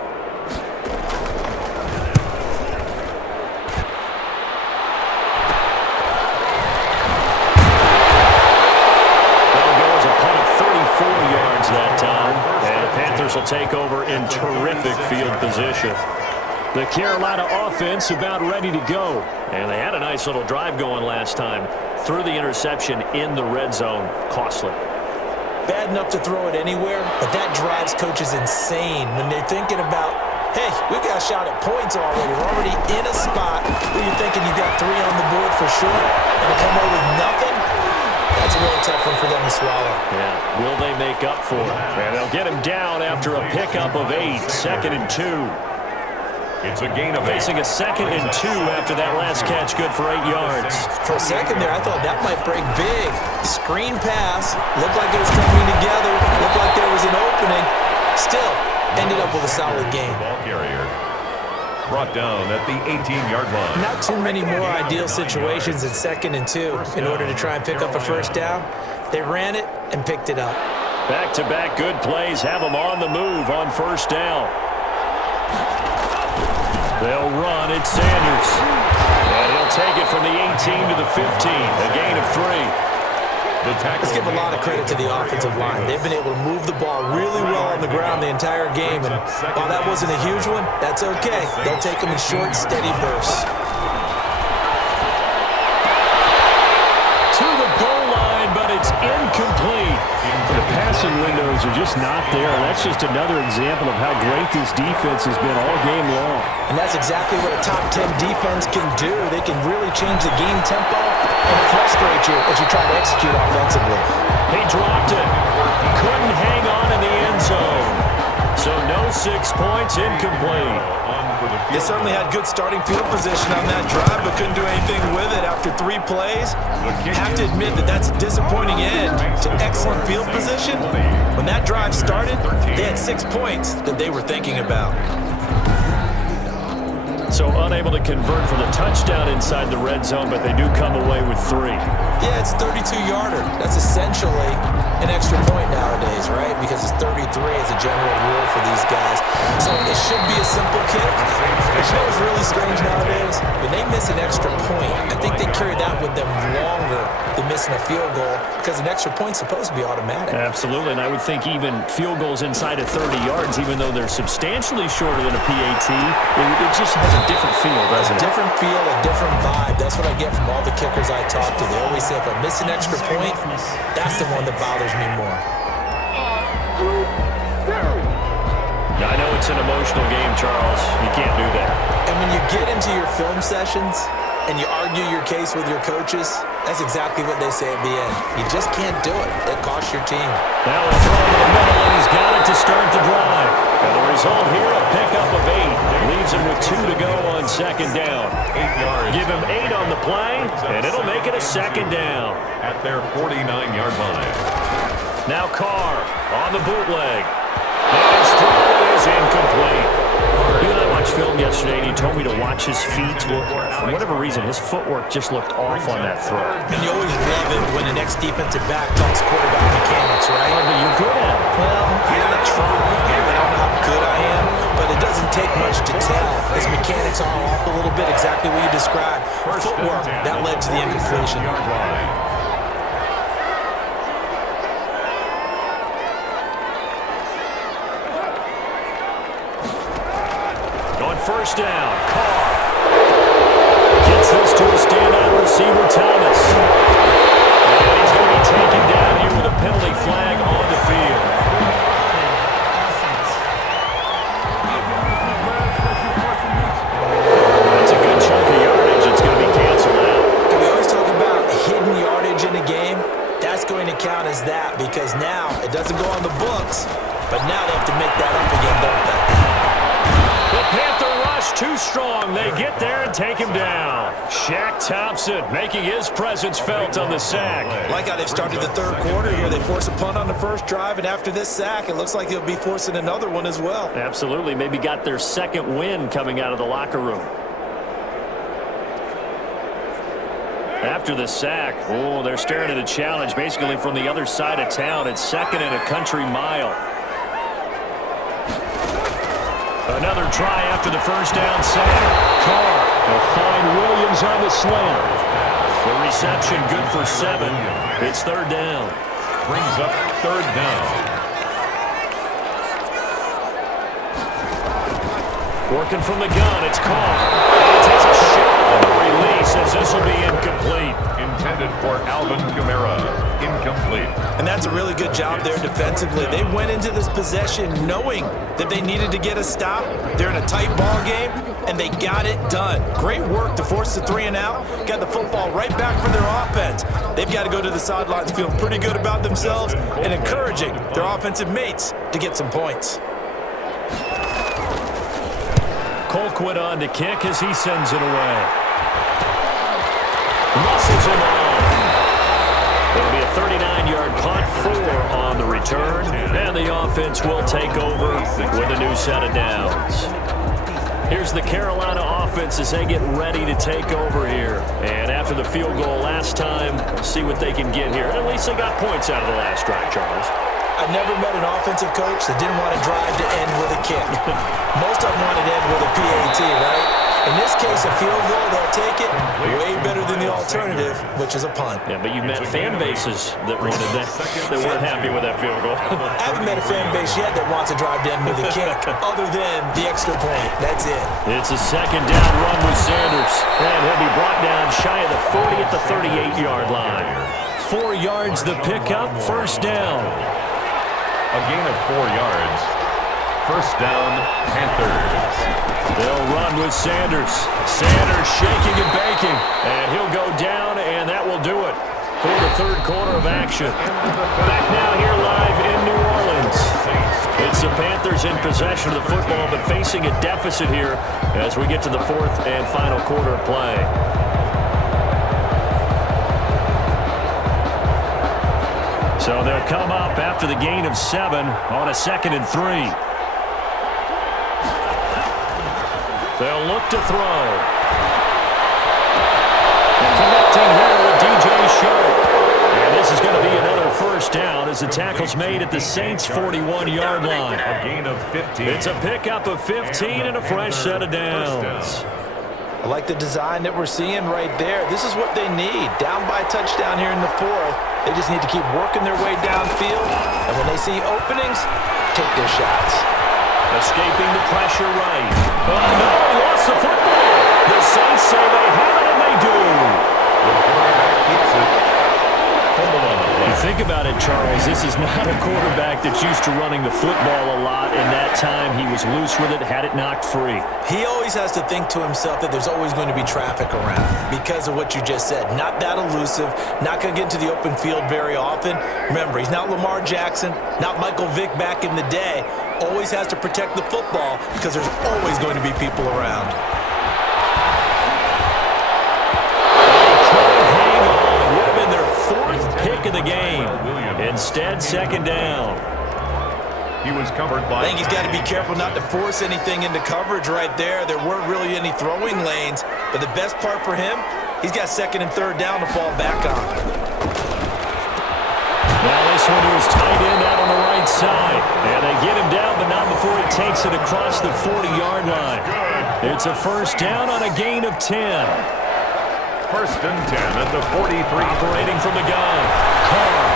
That time, and the Panthers will take over in terrific field position. The Carolina offense about ready to go. And they had a nice little drive going last time. Threw the interception in the red zone. Costly. Bad enough to throw it anywhere, but that drives coaches insane when they're thinking about, hey, we got a shot at points already. We're already in a spot where you're thinking you got 3 on the board for sure, and to come away with nothing, that's a really tough one for them to swallow. Yeah, will they make up for it? And they'll get him down after a pickup of 8, 2nd and 2. It's a gain of 8. Facing a 2nd and 2 after that last catch, good for 8 yards. For a second there, I thought that might break big. Screen pass, looked like it was coming together, looked like there was an opening. Still, ended up with a solid game. Ball carrier brought down at the 18-yard line. Not too many more ideal situations in 2nd and 2 in order to try and pick up a 1st down. They ran it and picked it up. Back-to-back good plays have them on the move on 1st down. They'll run. It's Sanders. And he'll take it from the 18 to the 15. A gain of 3. Let's give a lot of credit to the offensive line. They've been able to move the ball really well on the ground the entire game. And while that wasn't a huge one, that's okay. They'll take them in short, steady bursts. To the goal line, but it's incomplete. The passing windows are just not there. That's just another example of how great this defense has been all game long. And that's exactly what a top 10 defense can do. They can really change the game tempo and frustrate you as you try to execute offensively. He dropped it. Couldn't hang on in the end zone. So no 6 points, incomplete. They certainly had good starting field position on that drive, but couldn't do anything with it after 3 plays. Have to admit that that's a disappointing end to excellent field position. When that drive started, they had 6 points that they were thinking about. So unable to convert for the touchdown inside the red zone, but they do come away with 3. Yeah, it's a 32-yarder. That's essentially an extra point nowadays, right? Because it's 33 as a general rule for these guys. So it should be a simple kick. But you know what's really strange nowadays? When they miss an extra point, I think they carry that with them longer than missing a field goal because an extra point's supposed to be automatic. Absolutely, and I would think even field goals inside of 30 yards, even though they're substantially shorter than a PAT, it just has a different feel, doesn't it? A different feel, a different vibe. That's what I get from all the kickers I talk to. They always say if I miss an extra point, that's the one that bothers me more. I know it's an emotional game, Charles. You can't do that. And when you get into your film sessions and you argue your case with your coaches, that's exactly what they say at the end. You just can't do it. It costs your team. Now we'll throw to the middle, and he's got it to start the drive. And the result here, a pickup of 8. Leaves him with 2 to go on second down. 8 yards. Give him 8 on the play, and it'll make it a second down. At their 49-yard line. Now Carr on the bootleg. And his throw is incomplete. You and I watched film yesterday, and he told me to watch his feet. For whatever reason, his footwork just looked off on that throw. And you always love it when an ex-defensive back talks quarterback mechanics, right? Oh, but you're good at it. Well, yeah, true. I don't know how good I am, but it doesn't take much to tell. His mechanics are off a little bit, exactly what you described. Footwork, that led to the incompletion. First down, Carr gets this to a standout receiver, Thomas. And he's going to be taken down here with a penalty flag on the field. That's a good chunk of yardage. It's going to be canceled out. And we always talk about hidden yardage in a game. That's going to count as that because now it doesn't go on the books, but now they have to make that up again, don't they? The Panther rush too strong. They get there and take him down. Shaq Thompson making his presence felt on the sack. Like how they've started the third quarter here. They force a punt on the first drive, and after this sack, it looks like they'll be forcing another one as well. Absolutely. Maybe got their second win coming out of the locker room. After the sack, they're staring at a challenge basically from the other side of town. It's second and a country mile. Another try after the first down sack. Carr will find Williams on the slant. The reception good for 7. It's third down. Brings up third down. Working from the gun, it's Carr. And he takes a shot on the release as this will be incomplete. Intended for Alvin Kamara. Incomplete. And that's a really good job there defensively. They went into this possession knowing that they needed to get a stop. They're in a tight ball game, and they got it done. Great work to force the 3 and out. Got the football right back for their offense. They've got to go to the sidelines feeling pretty good about themselves and encouraging their offensive mates to get some points. Colquitt on to kick as he sends it away. Muscles him on. It'll be a 39-yard punt, 4 on the return, and the offense will take over with a new set of downs. Here's the Carolina offense as they get ready to take over here. And after the field goal last time, see what they can get here. At least they got points out of the last drive, Charles. I've never met an offensive coach that didn't want to drive to end with a kick. Most of them wanted to end with a PAT, right? In this case, a field goal, they'll take it way better than the alternative, which is a punt. Yeah, but you've met fan bases that wanted that, that weren't happy with that field goal. I haven't met a fan base yet that wants to drive to end with a kick, other than the extra point. That's it. It's a second down run with Sanders. And he'll be brought down shy of the 40 at the 38-yard line. 4 yards the pickup, first down. A gain of 4 yards. First down, Panthers. They'll run with Sanders. Sanders shaking and baking. And he'll go down, and that will do it for the third quarter of action. Back now here live in New Orleans. It's the Panthers in possession of the football, but facing a deficit here as we get to the fourth and final quarter of play. So they'll come up after the gain of 7 on a 2nd and 3. They'll look to throw. Connecting here with DJ Shark. And this is going to be another first down as the tackle's made at the Saints' 41-yard line. A gain of 15. It's a pickup of 15 and a fresh set of downs. I like the design that we're seeing right there. This is what they need. Down by a touchdown here in the fourth. They just need to keep working their way downfield. And when they see openings, take their shots. Escaping the pressure right. Oh, no, he lost the football. The Saints say they have it, and they do. The quarterback keeps it. You think about it, Charles, this is not a quarterback that's used to running the football a lot, and that time he was loose with it, had it knocked free. He always has to think to himself that there's always going to be traffic around because of what you just said. Not that elusive, not going to get into the open field very often. Remember, he's not Lamar Jackson, not Michael Vick back in the day. Always has to protect the football because there's always going to be people around. Pick of the game. Instead, second down. He was covered by... I think he's got to be careful not to force anything into coverage right there. There weren't really any throwing lanes, but the best part for him, he's got second and third down to fall back on. Now this one is tight end out on the right side. And they get him down, but not before he takes it across the 40-yard line. It's a first down on a gain of 10. First and 10 at the 43. Operating from the gun. Carr.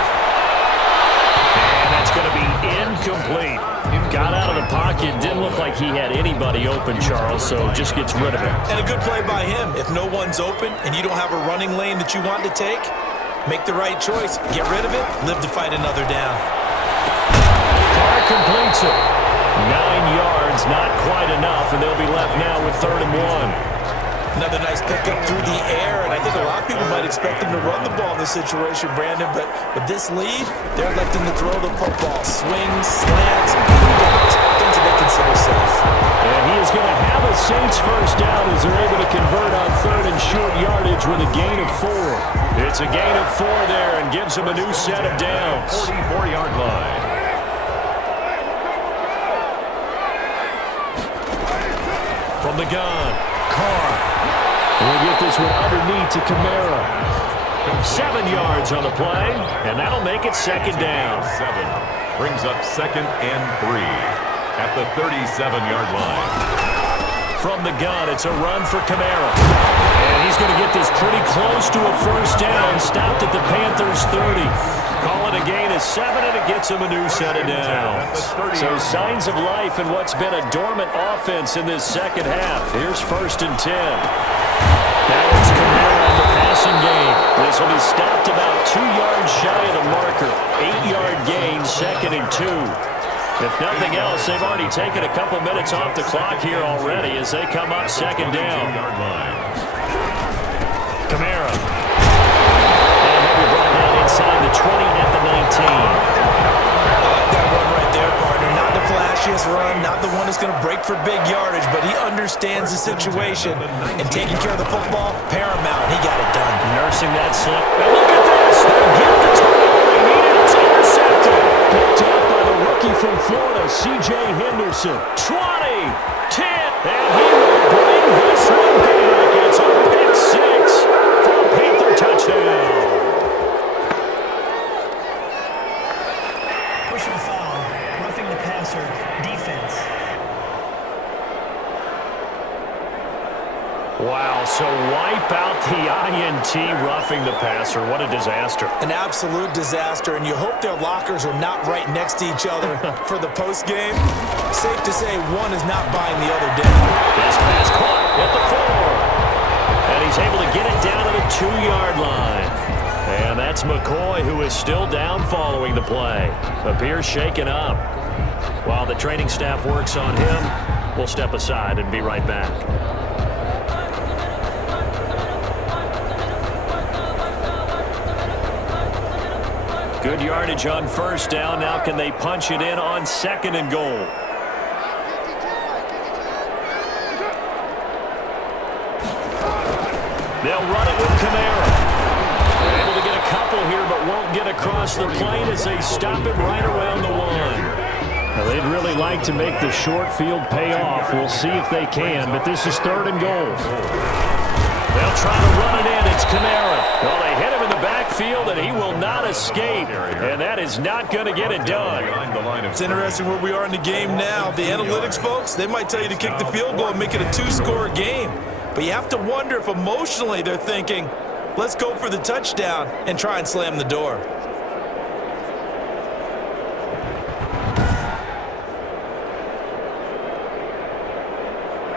And that's going to be incomplete. Got out of the pocket. Didn't look like he had anybody open, Charles, so just gets rid of it. And a good play by him. If no one's open and you don't have a running lane that you want to take, make the right choice. Get rid of it. Live to fight another down. Carr completes it. 9 yards, not quite enough, and they'll be left now with 3rd and 1. Another nice pickup through the air, and I think a lot of people might expect him to run the ball in this situation, Brandon, but with this lead, they're electing to throw the football. Swings, slants, things that they consider safe. And he is going to have a Saints first down as they're able to convert on 3rd and short yardage with a gain of 4. It's a gain of 4 there and gives him a new set of downs. 44-yard line. From the gun, Carr. We'll get this one underneath to Kamara. 7 yards on the play, and that'll make it second down. 7 brings up 2nd and 3 at the 37-yard line. From the gun, it's a run for Kamara. And he's going to get this pretty close to a first down. Stopped at the Panthers' 30. Call it a gain of 7, and it gets him a new set of downs. So signs of life in what's been a dormant offense in this second half. Here's 1st and 10. Now it's Kamara in the passing game. This will be stopped about 2 yards shy of the marker. 8-yard gain, 2nd and 2. If nothing else, they've already taken a couple minutes off the clock here already as they come up second down. Kamara. And he'll be brought down inside the 20 at the 19. That run right there, partner. Not the flashiest run, not the one that's going to break for big yardage, but he understands the situation, and taking care of the football, paramount. He got it done. Nursing that slip. And look at this. They get the turnover they needed. It's intercepted. Picked up by the rookie from Florida, C.J. Henderson. 20, 10, and he will bring this one back. It's a pick 6 for a Panther touchdown. Personal foul, roughing the passer, defense. Wow, so wipe out the INT roughing the passer. What a disaster. An absolute disaster, and you hope their lockers are not right next to each other for the postgame. Safe to say one is not buying the other down. This pass caught at the 4. And he's able to get it down to the 2-yard line. And that's McCoy, who is still down following the play. Appears shaken up. While the training staff works on him, we'll step aside and be right back. Good yardage on first down. Now can they punch it in on 2nd and goal? They'll run it with Kamara. They're able to get a couple here, but won't get across the plane as they stop it right around the 1. Now, they'd really like to make the short field pay off. We'll see if they can, but this is 3rd and goal. They'll try to run it in. It's Kamara. Well, they hit him in the backfield, and he will not escape. And that is not going to get it done. It's interesting where we are in the game now. The analytics folks, they might tell you to kick the field goal and make it a 2-score game. But you have to wonder if emotionally they're thinking, let's go for the touchdown and try and slam the door.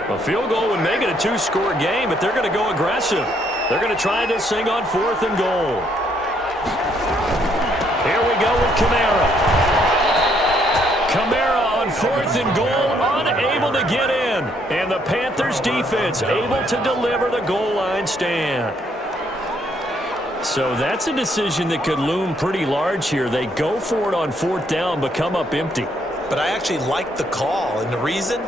A field goal would make it a 2-score game, but they're going to go aggressive. They're going to try this thing on 4th and goal. Here we go with Kamara. Kamara on 4th and goal, unable to get in. And the Panthers defense able to deliver the goal line stand. So that's a decision that could loom pretty large here. They go for it on 4th down, but come up empty. But I actually like the call, and the reason?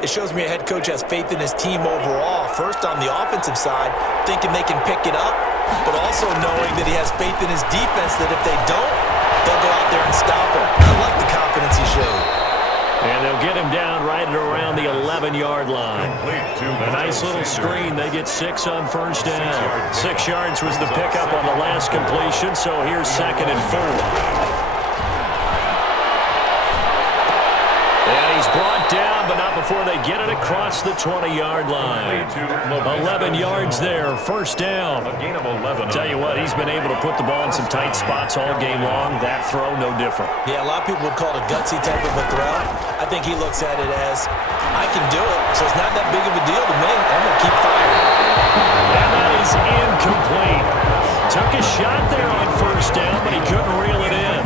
It shows me a head coach has faith in his team overall. First on the offensive side, thinking they can pick it up, but also knowing that he has faith in his defense that if they don't, they'll go out there and stop him. I like the confidence he showed. And they'll get him down right at around the 11-yard line. A nice little screen. They get 6 on 1st down. 6 yards was the pickup on the last completion, so here's 2nd and 4. And he's brought down, but not before they get it across the 20-yard line. 11 yards there, 1st down. Tell you what, he's been able to put the ball in some tight spots all game long. That throw, no different. Yeah, a lot of people would call it a gutsy type of a throw. I think he looks at it as, I can do it, so it's not that big of a deal to me. I'm going to keep firing. And that is incomplete. Took a shot there on 1st down, but he couldn't reel it in.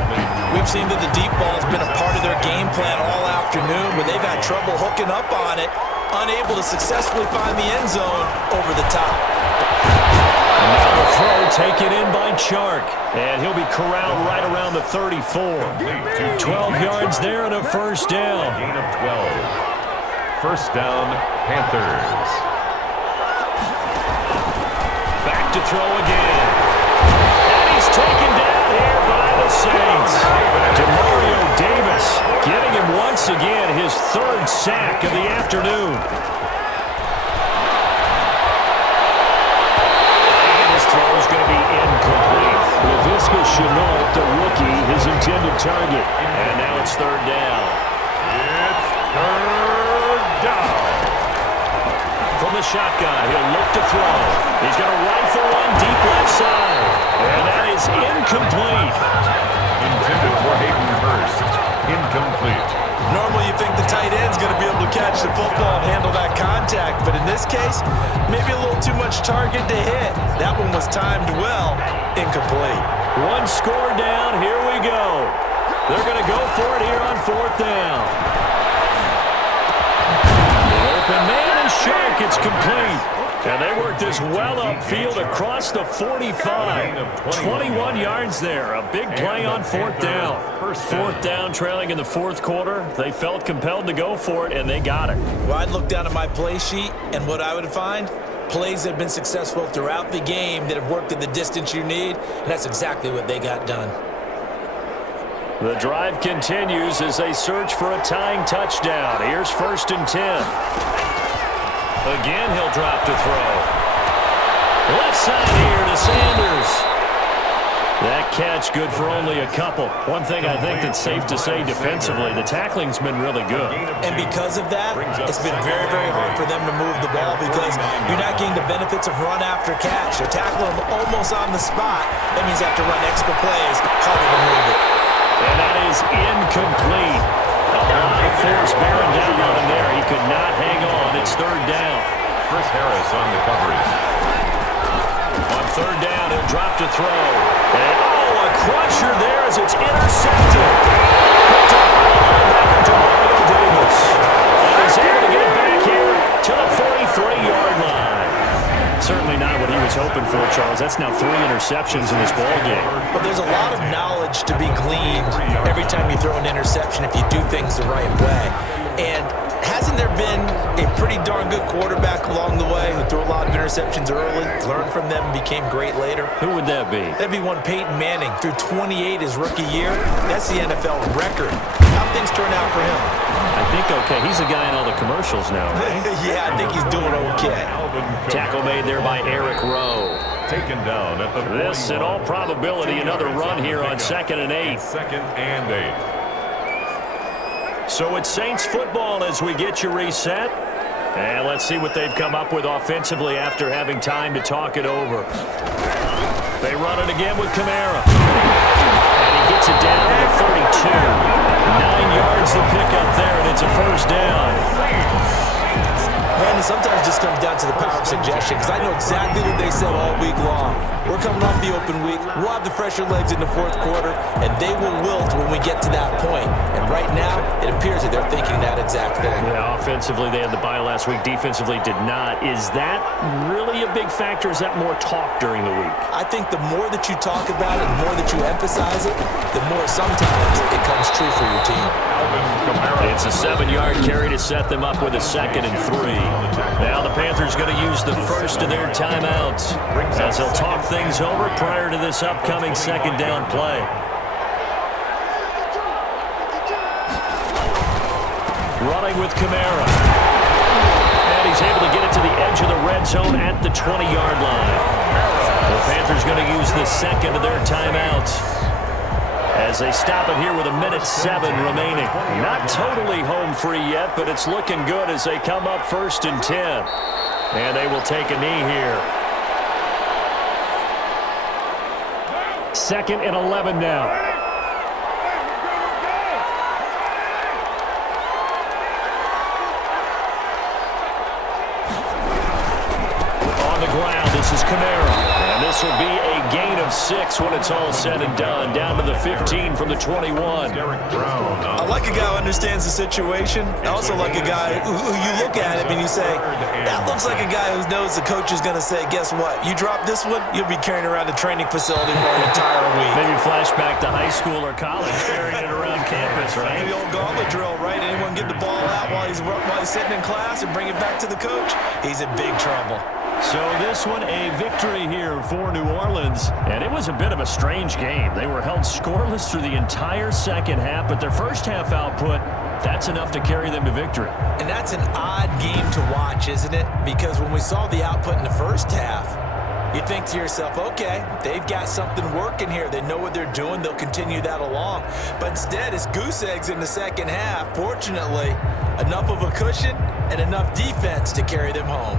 We've seen that the deep ball has been a part of their game plan all afternoon, but they've had trouble hooking up on it, unable to successfully find the end zone over the top. Now the throw taken in by Chark, and he'll be corralled right around the 34. 12 yards there and a 1st down. Gain of 12. 1st down, Panthers. Back to throw again. And he's taken down here by the Saints. Demario Davis getting him once again his 3rd sack of the afternoon. And his throw is going to be incomplete. Laviska Shenault, the rookie, his intended target. And now it's 3rd down. It's 3rd down. From the shotgun, he'll look to throw. He's going to rifle one deep left side. And that is incomplete. Intended for Hayden Hurst. Incomplete. Normally you think the tight end's going to be able to catch the football and handle that contact, but in this case, maybe a little too much target to hit. That one was timed well. Incomplete. 1 score down. Here we go. They're going to go for it here on 4th down. The open man is Shark. It's complete. And they work this well upfield across the 45. 21 yards there. A big play on 4th down. 4th down trailing in the 4th quarter. They felt compelled to go for it, and they got it. Well, I'd look down at my play sheet, and what I would find, plays that have been successful throughout the game that have worked at the distance you need, and that's exactly what they got done. The drive continues as they search for a tying touchdown. Here's 1st and 10. Again, he'll drop to throw. Left side here to Sanders. That catch good for only a couple. One thing I think that's safe to say defensively, the tackling's been really good. And because of that, it's been very, very hard for them to move the ball because you're not getting the benefits of run after catch. They're tackling them almost on the spot. That means you have to run extra plays, harder to move it. And that is incomplete. A lot of force bearing down on him there. He could not hang on. It's 3rd down. Chris Harris on the coverage. On 3rd down, he'll drop to throw. And, a crusher there as it's intercepted. Picked up by the linebacker, Demario Davis. And he's able to get it back here to the 43-yard line. Certainly not what he was hoping for, Charles. That's now 3 interceptions in this ballgame. But there's a lot of knowledge to be gleaned every time you throw an interception if you do things the right way. And hasn't there been a pretty darn good quarterback along the way who threw a lot of interceptions early, learned from them, and became great later? Who would that be? That'd be one Peyton Manning. Threw 28 his rookie year. That's the NFL record. How things turn out for him? I think okay. He's the guy in all the commercials now, right? Yeah, I think he's doing okay. Tackle made there by Eric Rowe. Taken down at the This, in all probability, another run here on 2nd and 8. 2nd and 8. So it's Saints football as we get you reset. And let's see what they've come up with offensively after having time to talk it over. They run it again with Kamara. And he gets it down to the 32. 9 yards to pick up there, and it's a first down. Man, it sometimes just comes down to the power of suggestion, because I know exactly what they said all week long. We're coming off the open week. We'll have the fresher legs in the fourth quarter, and they will wilt when we get to that point. And right now, it appears that they're thinking that exact thing. Yeah, offensively, they had the bye last week. Defensively, did not. Is that really a big factor? Is that more talk during the week? I think the more that you talk about it, the more that you emphasize it, the more sometimes it comes true for your team. It's a 7-yard carry to set them up with a 2nd and 3. Now the Panthers going to use the first of their timeouts as they'll talk things over prior to this upcoming 2nd down play. Running with Kamara. And he's able to get it to the edge of the red zone at the 20-yard line. The Panthers going to use the 2nd of their timeouts as they stop it here with 1:07 remaining. Not totally home free yet, but it's looking good as they come up 1st and 10. And they will take a knee here. 2nd and 11 now. On the ground, this is Kamara. And this will be a gain of 6 when it's all said and done. Down to the 15 from the 21. I like a guy who understands the situation. I also like a guy who you look at him and you say, that looks like a guy who knows the coach is going to say, guess what? You drop this one, you'll be carrying around the training facility for an entire week. Maybe flashback to high school or college, carrying it around campus, right? The old gauntlet drill, right? Anyone get the ball out while he's sitting in class and bring it back to the coach? He's in big trouble. So this one, a victory here for New Orleans. And it was a bit of a strange game. They were held scoreless through the entire second half, but their first half output, that's enough to carry them to victory. And that's an odd game to watch, isn't it? Because when we saw the output in the first half, you think to yourself, okay, they've got something working here. They know what they're doing. They'll continue that along. But instead, it's goose eggs in the second half. Fortunately, enough of a cushion and enough defense to carry them home.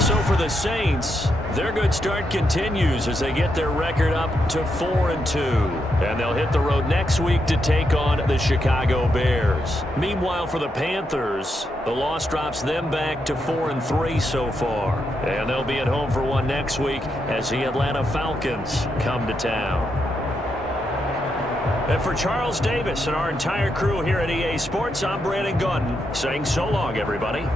So for the Saints, their good start continues as they get their record up to 4-2. And they'll hit the road next week to take on the Chicago Bears. Meanwhile, for the Panthers, the loss drops them back to 4-3 so far. And they'll be at home for one next week as the Atlanta Falcons come to town. And for Charles Davis and our entire crew here at EA Sports, I'm Brandon Gunn saying so long, everybody.